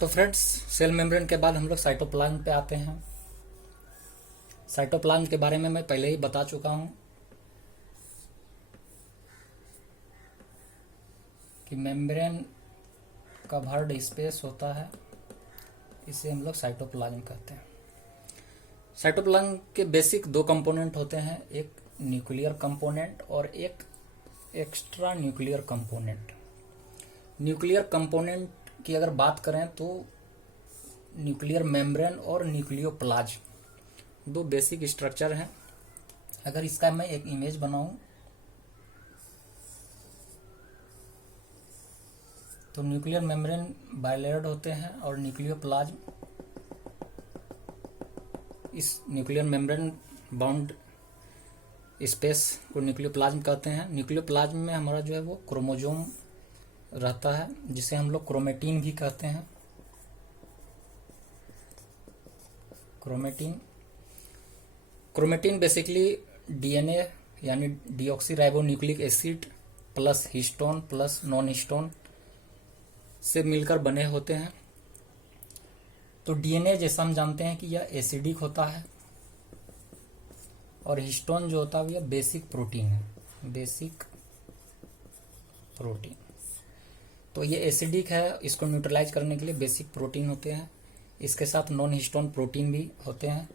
तो friends, cell membrane के बाद हम लोग साइटोप्लाज्म पे आते हैं। साइटोप्लाज्म के बारे में मैं पहले ही बता चुका हूं कि मेम्ब्रेन का भर्ड स्पेस होता है, इसे हम लोग साइटोप्लाज्म कहते हैं। साइटोप्लाज्म के बेसिक दो कंपोनेंट होते हैं, एक न्यूक्लियर कंपोनेंट और एक extra nuclear component. Nuclear component की अगर बात करें तो न्यूक्लियर मेम्ब्रेन और न्यूक्लियोप्लाज्म दो बेसिक स्ट्रक्चर हैं। अगर इसका मैं एक इमेज बनाऊं तो न्यूक्लियर मेम्ब्रेन बाइलेयर्ड होते हैं और न्यूक्लियोप्लाज्म इस न्यूक्लियर मेम्ब्रेन बाउंड स्पेस को न्यूक्लियोप्लाज्म कहते हैं। न्यूक्लियोप्लाज्म में हमारा जो है वो क्रोमोजोम रहता है, जिसे हम लोग क्रोमेटिन भी कहते हैं। क्रोमेटिन बेसिकली डीएनए यानी deoxyribonucleic acid plus histone plus non histone से मिलकर बने होते हैं। तो डीएनए जैसा हम जानते हैं कि यह एसिडिक होता है और हिस्टोन जो होता है यह बेसिक प्रोटीन है, बेसिक प्रोटीन। तो ये एसिडिक है, इसको न्यूट्रलाइज करने के लिए बेसिक प्रोटीन होते हैं। इसके साथ नॉन हिस्टोन प्रोटीन भी होते हैं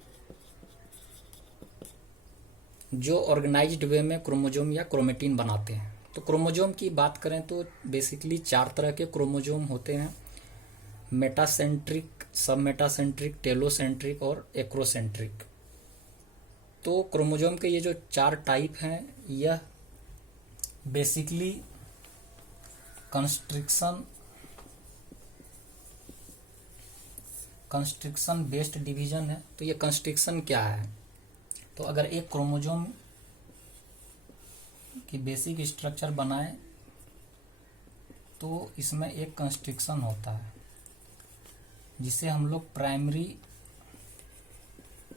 जो ऑर्गेनाइज्ड वे में क्रोमोजोम या क्रोमेटिन बनाते हैं। तो क्रोमोजोम की बात करें तो बेसिकली 4 तरह के क्रोमोजोम होते हैं, मेटासेंट्रिक, सब मेटासेंट्रिक, टेलोसेंट्रिक और एक्रोसेंट्रिक। तो क्रोमोजोम के ये जो 4 टाइप हैं यह बेसिकली कंस्ट्रिक्शन बेस्ड डिवीजन है। तो ये कंस्ट्रिक्शन क्या है? तो अगर एक क्रोमोजोम की बेसिक स्ट्रक्चर बनाए तो इसमें एक कंस्ट्रिक्शन होता है जिसे हम लोग प्राइमरी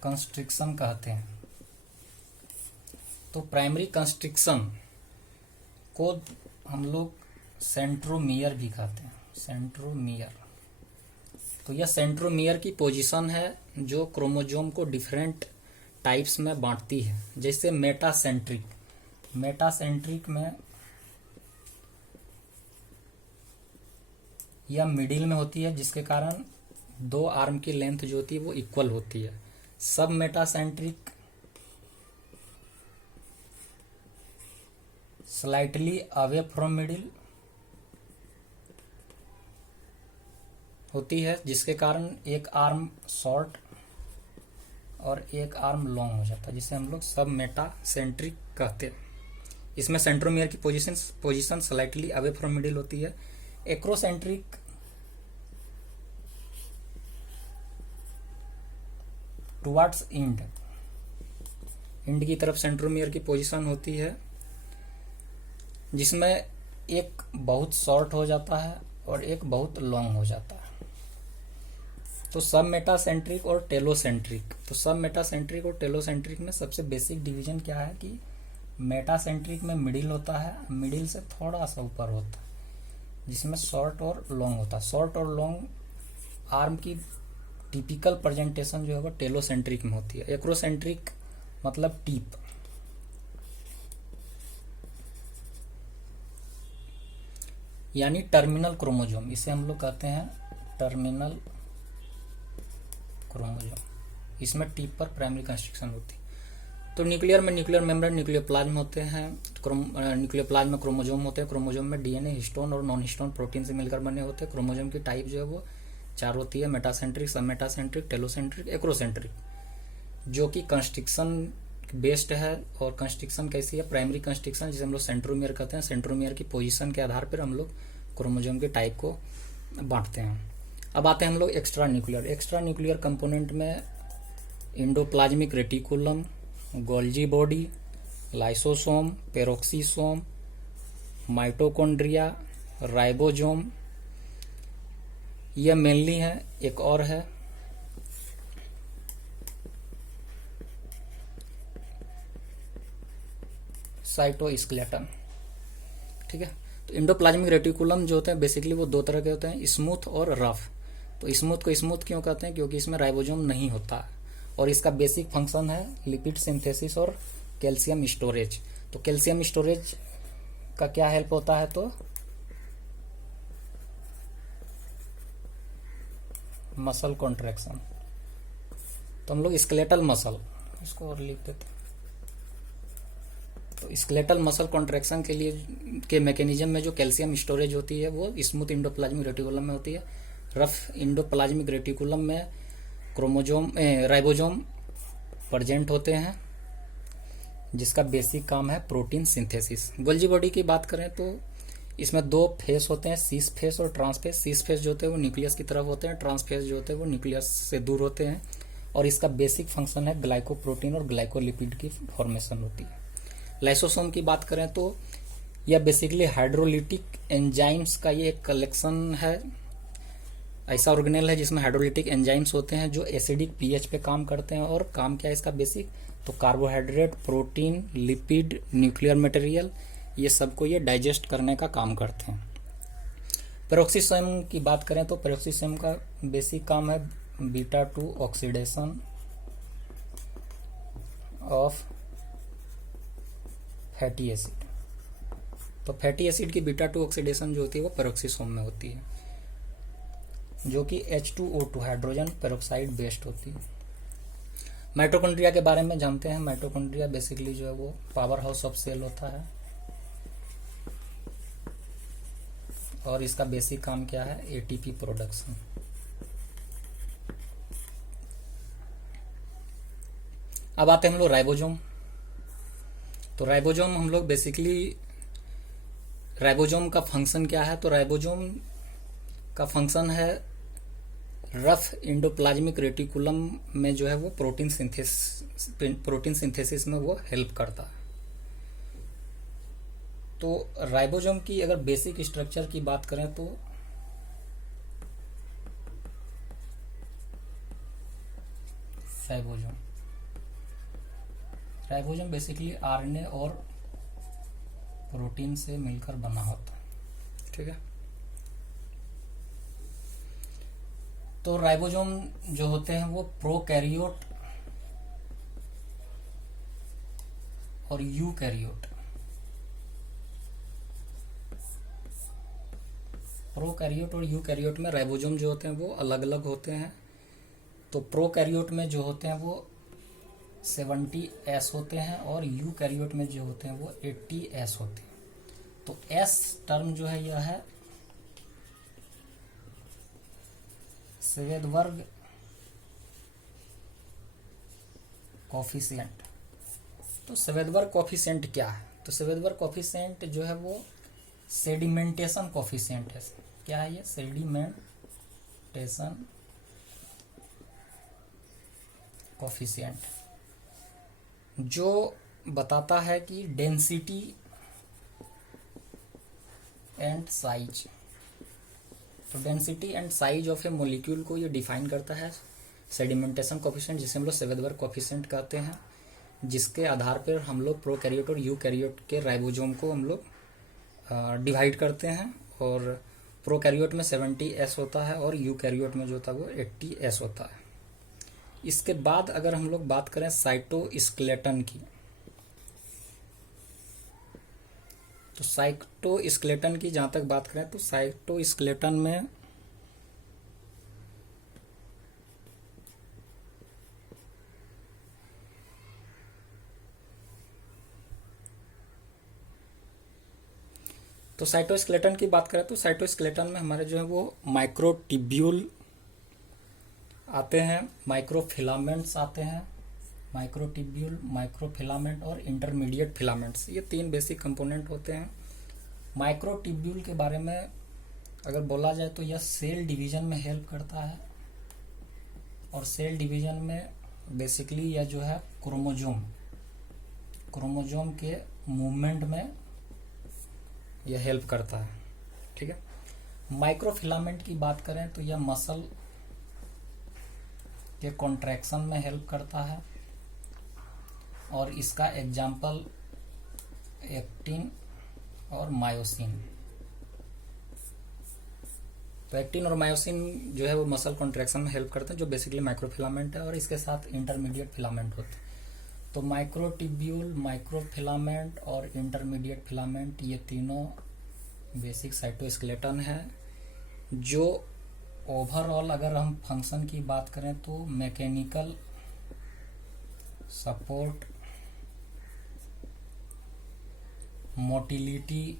कंस्ट्रिक्शन कहते हैं। तो प्राइमरी कंस्ट्रिक्शन को हम लोग सेंट्रोमियर भी कहते हैं, सेंट्रोमियर। तो यह सेंट्रोमियर की पोजीशन है जो क्रोमोजोम को डिफरेंट टाइप्स में बांटती है। जैसे मेटासेंट्रिक में यह मिडिल में होती है, जिसके कारण 2 आर्म की लेंथ जो होती है वो इक्वल होती है। सब metacentric slightly away from middle होती है, जिसके कारण एक आर्म शॉर्ट और एक आर्म लॉन्ग हो जाता है, जिसे हम लोग सब मेटासेंट्रिक कहते हैं। इसमें सेंट्रोमियर की position slightly away from middle होती है। एक्रोसेंट्रिक टुवर्ड्स एंड की तरफ सेंट्रोमियर की पोजीशन होती है, जिसमें एक बहुत शॉर्ट हो जाता है और एक बहुत लॉन्ग हो जाता है। तो सब मेटासेंट्रिक और टेलोसेंट्रिक, तो सब मेटासेंट्रिक और टेलोसेंट्रिक में सबसे बेसिक डिवीजन क्या है कि मेटासेंट्रिक में मिडिल होता है, मिडिल से थोड़ा सा ऊपर होता है, जिसमें शॉर्ट और लॉन्ग होता है। शॉर्ट और लॉन्ग आर्म की टिपिकल प्रेजेंटेशन जो है वो टेलोसेंट्रिक में होती है। एक्रोसेंट्रिक मतलब टीप। यानी टर्मिनल क्रोमोजोम, इसे हम लोग कहते हैं टर्मिनल क्रोमोजोम। इसमें टीप पर प्राइमरी कंस्ट्रक्शन होती है। तो न्यूक्लियर में न्यूक्लियर मेम्ब्रेन, न्यूक्लियोप्लाज्म होते हैं। न्यूक्लियोप्लाज्म में क्रोमोजोम होते हैं। क्रोमोजोम में डीएनए, हिस्टोन और नॉन हिस्टोन प्रोटीन से मिलकर बने होते हैं। क्रोमोजोम की टाइप जो है वो 4 होती है, मेटासेंट्रिक, सब मेटासेंट्रिक, टेलोसेंट्रिक, एक्रोसेंट्रिक, जो कि कंस्ट्रिक्शन बेस्ड है। और कंस्ट्रिक्शन कैसी है? प्राइमरी कंस्ट्रिक्शन, जिसे हम लोग सेंट्रोमियर कहते हैं। सेंट्रोमियर की पोजीशन के आधार पर हम लोग क्रोमोजोम के टाइप को बांटते हैं। अब आते हैं हम लोग extra nuclear. Extra nuclear component में endoplasmic reticulum, Golgi body, lysosome, peroxisome, mitochondria, ribosome, यह मेनली है। एक और है साइटोस्केलेटन। ठीक है। तो एंडोप्लाज्मिक रेटिकुलम जो होते हैं बेसिकली वो 2 तरह के होते हैं, स्मूथ और रफ। तो स्मूथ को स्मूथ क्यों कहते हैं? क्योंकि इसमें राइबोसोम नहीं होता है और इसका बेसिक फंक्शन है लिपिड सिंथेसिस और कैल्शियम स्टोरेज। तो कैल्शियम स्टोरेज का क्या हेल्प होता है? तो मसल कॉन्ट्रैक्शन। तो हम लोग स्केलेटल मसल, इसको और लिख देते हैं। तो स्केलेटल मसल कॉन्ट्रैक्शन के लिए के मैकेनिज्म में जो कैल्शियम स्टोरेज होती है वो स्मूथ इंडोप्लाज्मिक रेटिकुलम में होती है। रफ इंडोप्लाज्मिक रेटिकुलम में राइबोसोम प्रेजेंट होते हैं जिसका बेसिक काम है प्रोटीन सिंथेसिस। गोल्जी बॉडी की बात करें तो इसमें दो फेस होते हैं, सीस फेस और ट्रांस फेस। सीस फेस जो होते हैं वो न्यूक्लियस की तरफ होते हैं, ट्रांस फेस जो होते हैं वो न्यूक्लियस से दूर होते हैं और इसका बेसिक फंक्शन है ग्लाइकोप्रोटीन और ग्लाइकोलिपिड की फॉर्मेशन होती है। लाइसोसोम की बात करें तो यह बेसिकली हाइड्रोलिटिक एंजाइम्स का ये एक कलेक्शन है, ऐसा ऑर्गेनेल है जिसमें हाइड्रोलिटिक एंजाइम्स होते हैं जो एसिडिक पीएच पे काम करते हैं। और काम क्या है इसका बेसिक? तो carbohydrate, protein, lipid, nuclear material, ये सबको ये डाइजेस्ट करने का काम करते हैं। पेरोक्सिसोम की बात करें तो पेरोक्सिसोम का बेसिक काम है beta 2 oxidation of fatty acid. तो फैटी एसिड की बीटा 2 ऑक्सीडेशन जो होती है वो पेरोक्सिसोम में होती है, जो कि H2O2 हाइड्रोजन पेरोक्साइड बेस्ड होती है। माइटोकॉन्ड्रिया के बारे में जानते हैं। माइटोकॉन्ड्रिया बेसिकली जो है वो पावर हाउस ऑफ सेल होता है और इसका बेसिक काम क्या है? ATP production. अब आते हैं हम लोग राइबोसोम। तो राइबोसोम हम लोग बेसिकली राइबोसोम का फंक्शन क्या है? तो राइबोसोम का फंक्शन है रफ इंडोप्लाज्मिक रेटिकुलम में जो है वो प्रोटीन सिंथेसिस में वो हेल्प करता है। तो राइबोसोम की अगर बेसिक स्ट्रक्चर की बात करें तो राइबोसोम बेसिकली आरएनए और प्रोटीन से मिलकर बना होता है, ठीक है। तो राइबोसोम जो होते हैं वो प्रोकैरियोट और यूकैरियोट, प्रोकैरियोट और यूकैरियोट में राइबोसोम जो होते हैं वो अलग अलग होते हैं। तो प्रोकैरियोट में जो होते हैं वो 70S होते हैं और यूकैरियोट में जो होते हैं वो 80S होते हैं। तो S टर्म जो है यह है सेवेदबर्ग कॉफिशिएंट। तो सेवेदबर्ग कॉफिशिएंट क्या है? तो सेवेदबर्ग कॉफिशिएंट जो है वो सेडिमेंटेशन कॉफिशिएंट है। क्या है ये? सेडिमेंटेशन कॉफिशिएंट, जो बताता है कि डेंसिटी एंड साइज। तो density and size of A molecule को ये डिफाइन करता है सेडिमेंटेशन कॉफिशिएंट, जिसे हम लोग सेवेदबर्ग कॉफिशिएंट कहते हैं, जिसके आधार पर हम लोग प्रोकैरियोट और यूकैरियोट के राइबोसोम को हम लोग डिवाइड करते हैं। और प्रोकैरियोट में 70S होता है और यूकैरियोट में जो होता है वो 80S होता है। इसके बाद अगर हम लोग बात करें साइटोस्केलेटन की, तो साइटोस्केलेटन की जहां तक बात करें तो साइटोस्केलेटन में तो साइटोस्केलेटन की बात करें तो साइटोस्केलेटन में हमारे जो है वो माइक्रोट्यूब्यूल आते हैं, माइक्रोफिलामेंट्स आते हैं, माइक्रोट्यूब्यूल, माइक्रोफिलामेंट और इंटरमीडिएट फिलामेंट्स, ये 3 बेसिक कंपोनेंट होते हैं। माइक्रोट्यूब्यूल के बारे में अगर बोला जाए तो यह सेल डिवीजन में हेल्प करता है और सेल डिवीजन में बेसिकली यह जो है क्रोमोजोम के मूवमेंट में यह हेल्प करता है, ठीक है। माइक्रोफिलामेंट की बात करें तो यह मसल के कॉन्ट्रैक्शन में हेल्प करता है और इसका एग्जाम्पल एक्टिन और मायोसिन। तो एक्टिन और मायोसिन जो है वो मसल कॉन्ट्रैक्शन में हेल्प करते हैं, जो बेसिकली माइक्रोफिलामेंट है, और इसके साथ इंटरमीडिएट फिलामेंट होते हैं। तो माइक्रोट्यूब्यूल, माइक्रोफिलामेंट और इंटरमीडिएट फिलामेंट, ये तीनों बेसिक साइटोस्केलेटन है, जो ओवरऑल अगर हम फंक्शन की बात करें तो मैकेनिकल सपोर्ट, मोटिलिटी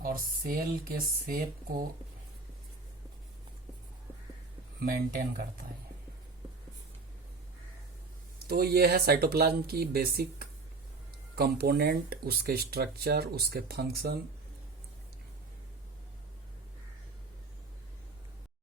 और सेल के शेप को मेंटेन करता है। तो ये है साइटोप्लाज्म की बेसिक कंपोनेंट, उसके स्ट्रक्चर, उसके फंक्शन